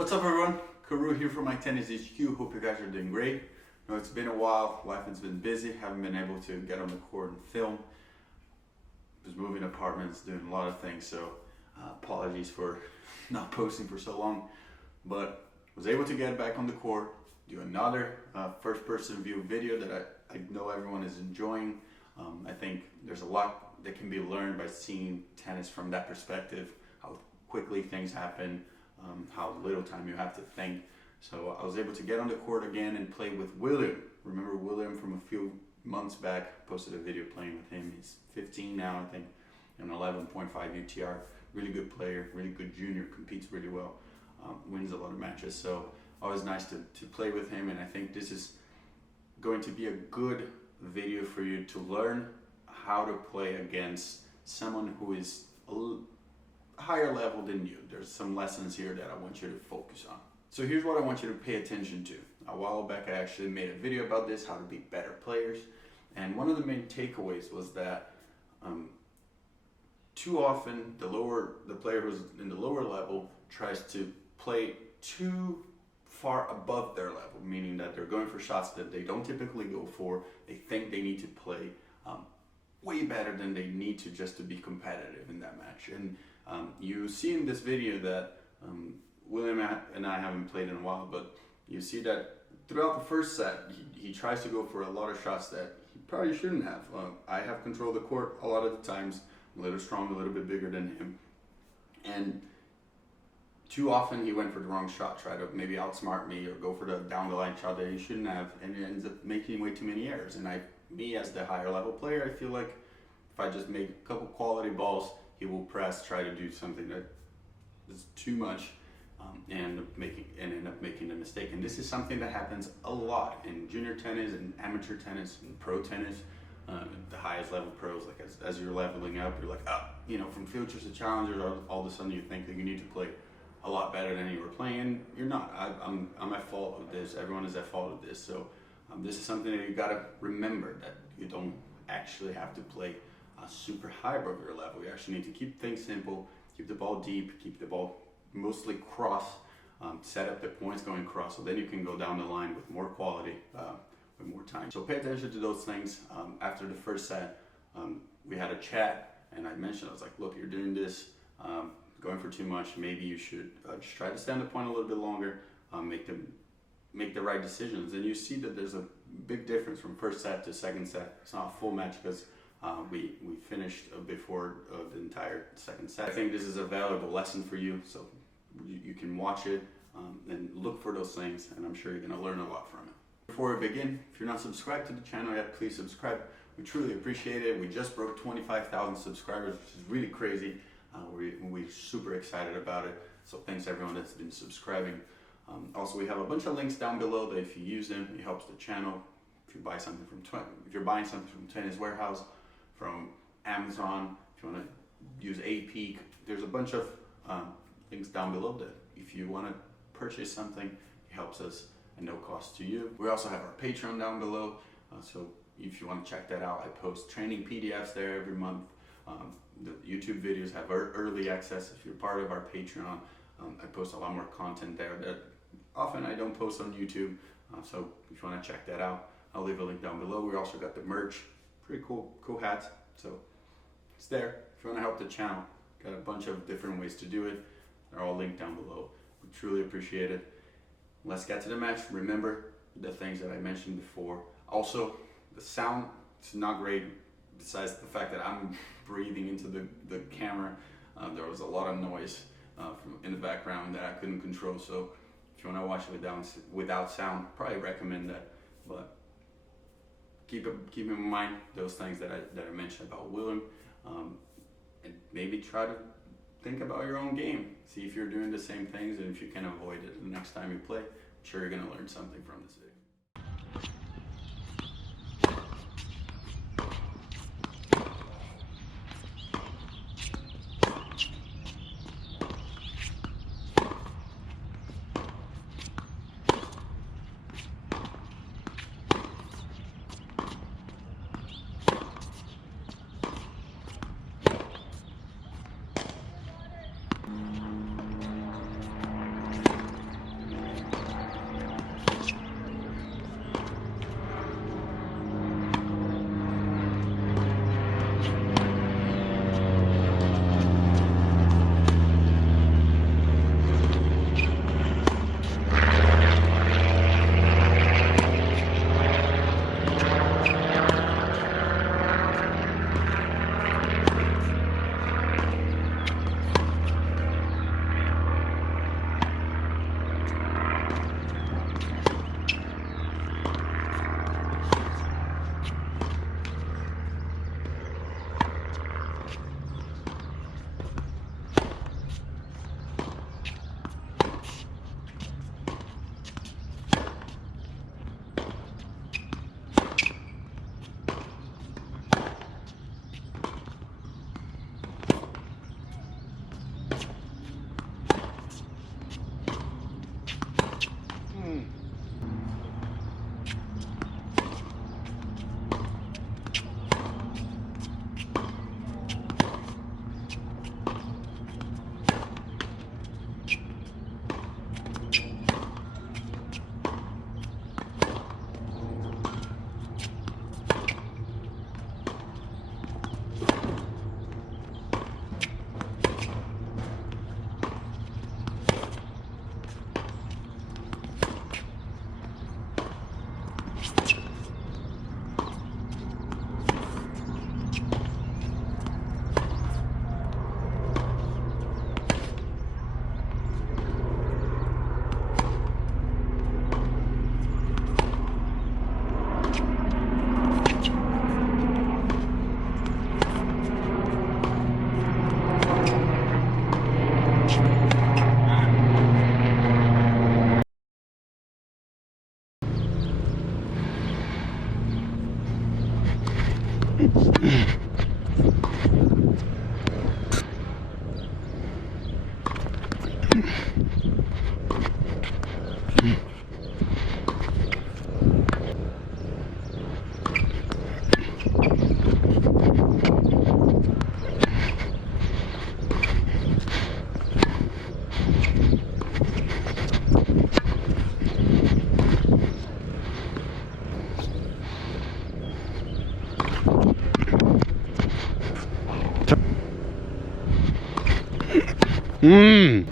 What's up everyone? Karu here from my Tennis HQ. Hope you guys are doing great. It's been a while, life has been busy, haven't been able to get on the court and film. Was moving apartments, doing a lot of things, so apologies for not posting for so long. But was able to get back on the court, do another first person view video that I know everyone is enjoying. I think there's a lot that can be learned by seeing tennis from that perspective, how quickly things happen, how little time you have to think. So I was able to get on the court again and play with William. Remember William from a few months back? Posted a video playing with him. He's 15 now, I think, and 11.5 UTR. Really good player, really good junior, competes really well, wins a lot of matches. So always nice to play with him, and I think this is going to be a good video for you to learn how to play against someone who is a higher level than you. There's some lessons here that I want you to focus on. So here's what I want you to pay attention to. A while back I actually made a video about this, how to be better players, and one of the main takeaways was that too often the player who's in the lower level tries to play too far above their level, meaning that they're going for shots that they don't typically go for. They think they need to play way better than they need to just to be competitive in that match. And you see in this video that William and I haven't played in a while, but you see that throughout the first set, he tries to go for a lot of shots that he probably shouldn't have. I have control of the court a lot of the times, a little strong, a little bit bigger than him. And too often he went for the wrong shot, try to maybe outsmart me or go for the down the line shot that he shouldn't have, and it ends up making way too many errors. And me as the higher level player, I feel like if I just make a couple quality balls, he will press, try to do something that is too much, and end up making the mistake. And this is something that happens a lot in junior tennis and amateur tennis and pro tennis. The highest level pros, like as you're leveling up, you're like, from futures to challengers, all of a sudden you think that you need to play a lot better than you were playing. You're not. I'm at fault of this. Everyone is at fault of this. So this is something that you gotta remember, that you don't actually have to play super high above your level. You actually need to keep things simple, keep the ball deep, keep the ball mostly cross, set up the points going cross, so then you can go down the line with more quality, with more time. So pay attention to those things. After the first set, we had a chat, and I mentioned, I was like, look, you're doing this, going for too much. Maybe you should just try to stay on the point a little bit longer, make the right decisions. And you see that there's a big difference from first set to second set. It's not a full match because we finished before the entire second set. I think this is a valuable lesson for you, so you can watch it and look for those things, and I'm sure you're going to learn a lot from it. Before we begin, if you're not subscribed to the channel yet, please subscribe. We truly appreciate it. We just broke 25,000 subscribers, which is really crazy. We're super excited about it, so thanks everyone that's been subscribing. Also, we have a bunch of links down below that if you use them, it helps the channel. If you're buying something from Tennis Warehouse, from Amazon, if you want to use AP, there's a bunch of links down below that if you want to purchase something, it helps us at no cost to you. We also have our Patreon down below, so if you want to check that out, I post training PDFs there every month. The YouTube videos have early access. If you're part of our Patreon, I post a lot more content there that often I don't post on YouTube, so if you want to check that out, I'll leave a link down below. We also got the merch, pretty cool hats, so it's there. If you want to help the channel, got a bunch of different ways to do it. They're all linked down below. We truly appreciate it. Let's get to the match. Remember the things that I mentioned before. Also, the sound is not great, besides the fact that I'm breathing into the camera. There was a lot of noise in the background that I couldn't control, so if you want to watch it without sound, probably recommend that. But keep in mind those things that I mentioned about William, and maybe try to think about your own game. See if you're doing the same things, and if you can avoid it the next time you play. I'm sure you're going to learn something from this video. Mmm.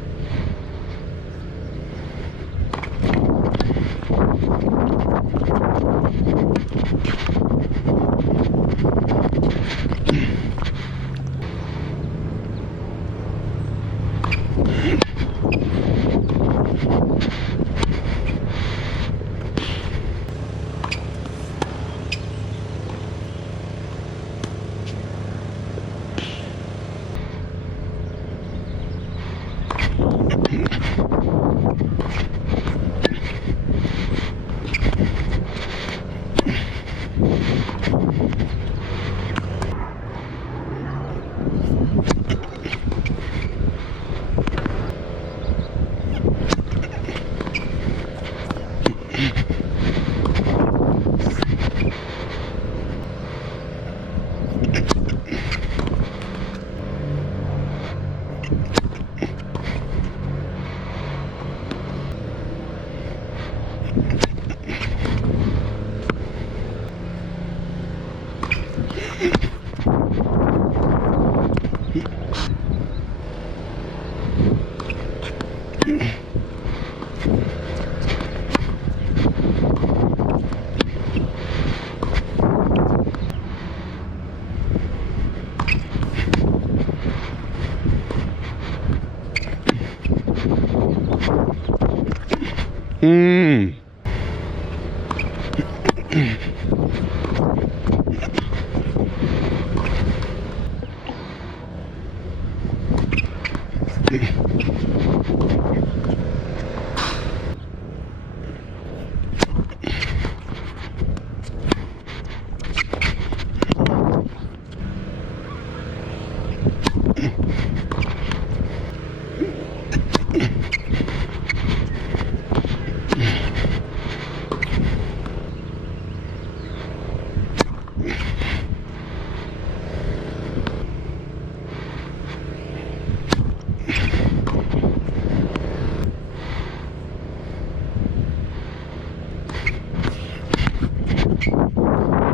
Mmm.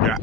Yeah.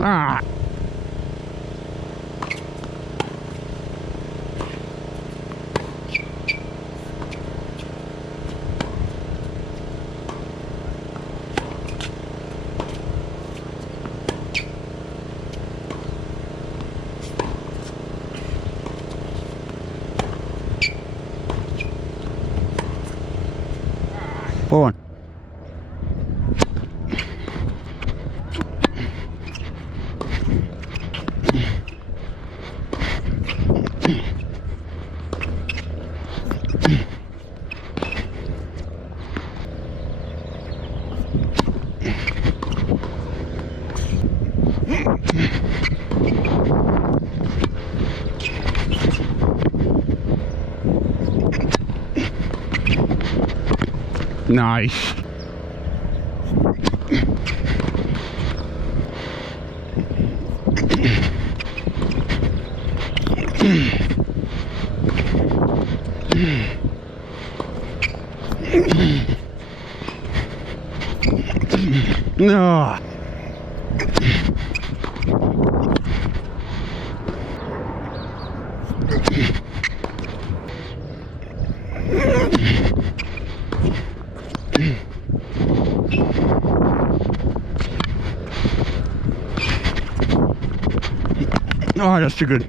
Ah. Pull on. Nice. No. Oh, that's too good.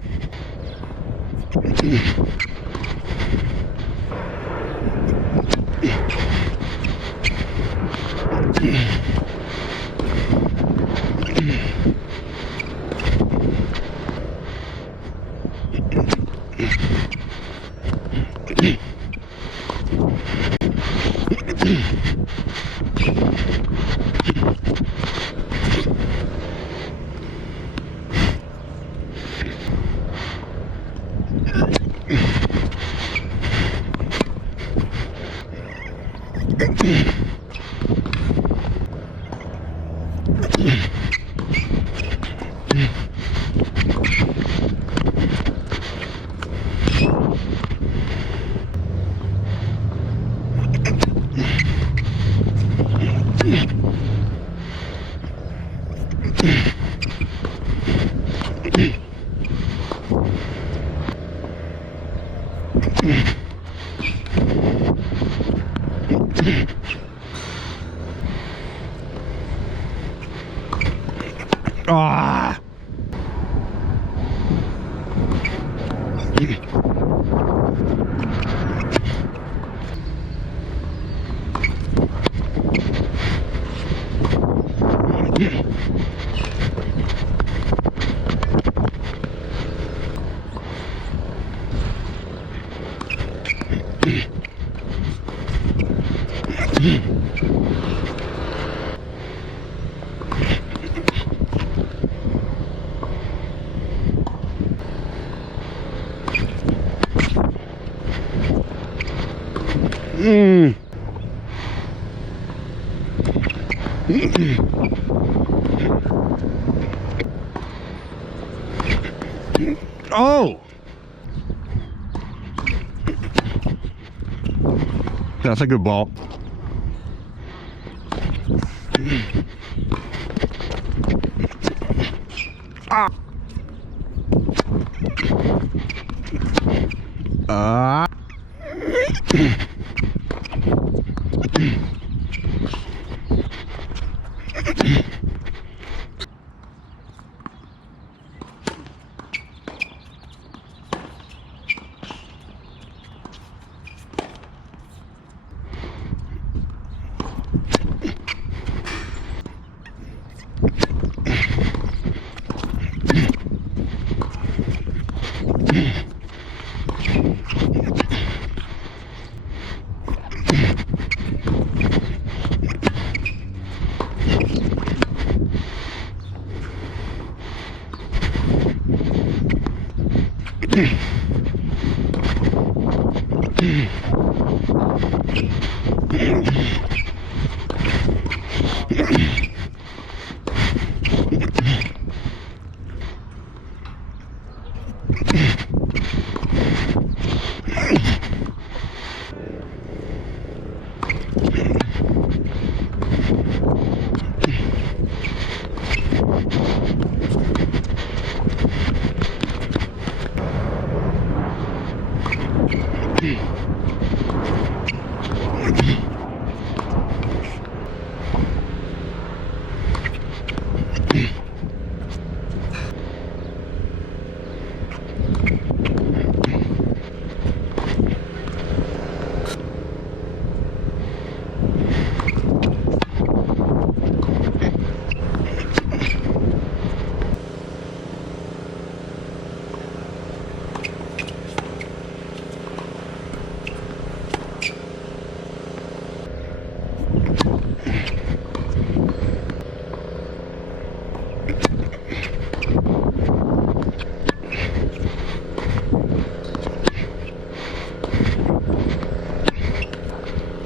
Ah. Mm. Oh! That's a good ball. Ah! Ah!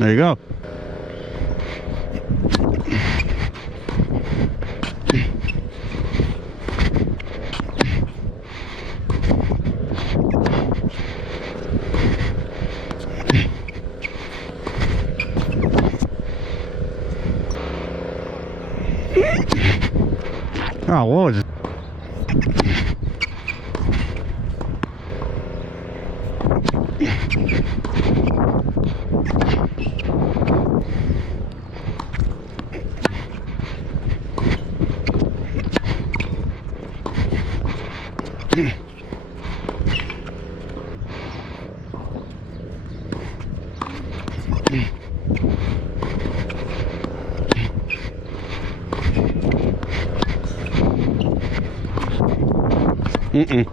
There you go. Oh, what was it? Mm-mm.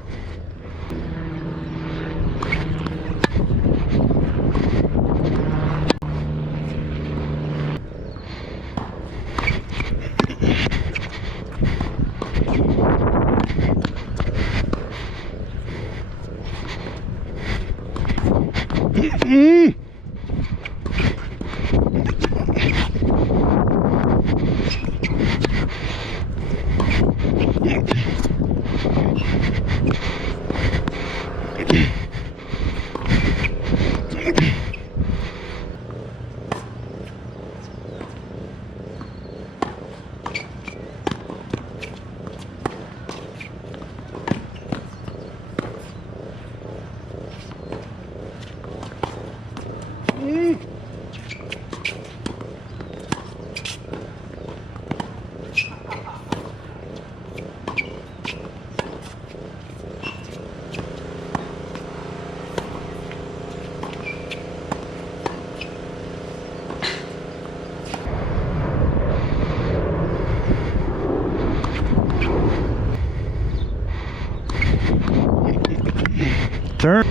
Mm. Turn.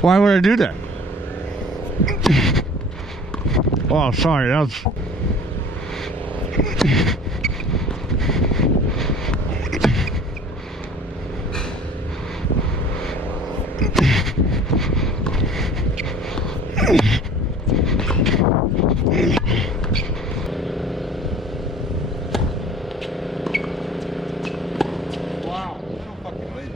Why would I do that? Oh, sorry, that was... Wow, I don't fucking win.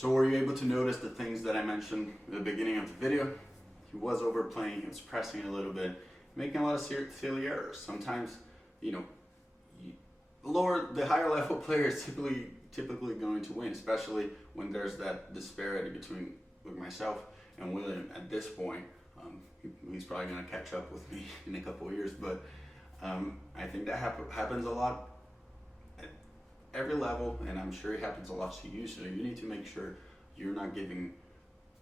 So were you able to notice the things that I mentioned at the beginning of the video? He was overplaying, he was pressing a little bit, making a lot of silly errors. Sometimes, you know, the higher level player is typically going to win, especially when there's that disparity between myself and William at this point. He's probably going to catch up with me in a couple of years, but I think that happens a lot at every level, and I'm sure it happens a lot to you. So you need to make sure you're not giving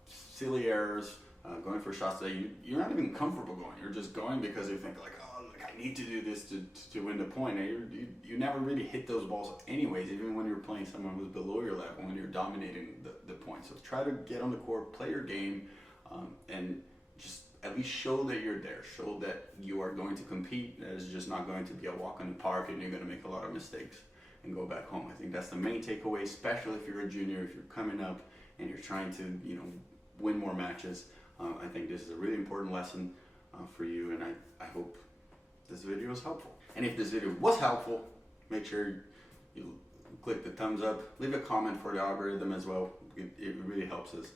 silly errors, going for shots that you're not even comfortable going. You're just going because you think like, oh, like I need to do this to win the point. And you never really hit those balls anyways, even when you're playing someone who's below your level, when you're dominating the point. So try to get on the court, play your game, and just at least show that you're there. Show that you are going to compete. That it's just not going to be a walk in the park and you're going to make a lot of mistakes and go back home. I think that's the main takeaway, especially if you're a junior, if you're coming up and you're trying to, win more matches. I think this is a really important lesson for you, and I hope this video was helpful. And if this video was helpful, make sure you click the thumbs up, leave a comment for the algorithm as well. It really helps us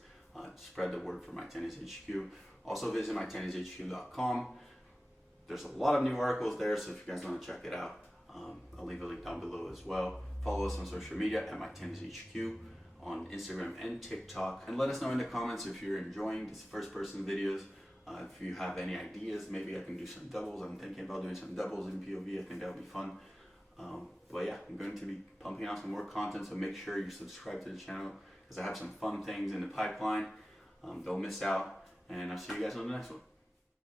spread the word for My Tennis HQ. Also visit mytennishq.com. There's a lot of new articles there, so if you guys want to check it out, I'll leave a link down below as well. Follow us on social media at mytennishq on Instagram and TikTok, and let us know in the comments if you're enjoying these first-person videos. If you have any ideas, maybe I can do some doubles. I'm thinking about doing some doubles in POV. I think that would be fun. But yeah, I'm going to be pumping out some more content, so make sure you subscribe to the channel because I have some fun things in the pipeline. Don't miss out, and I'll see you guys on the next one.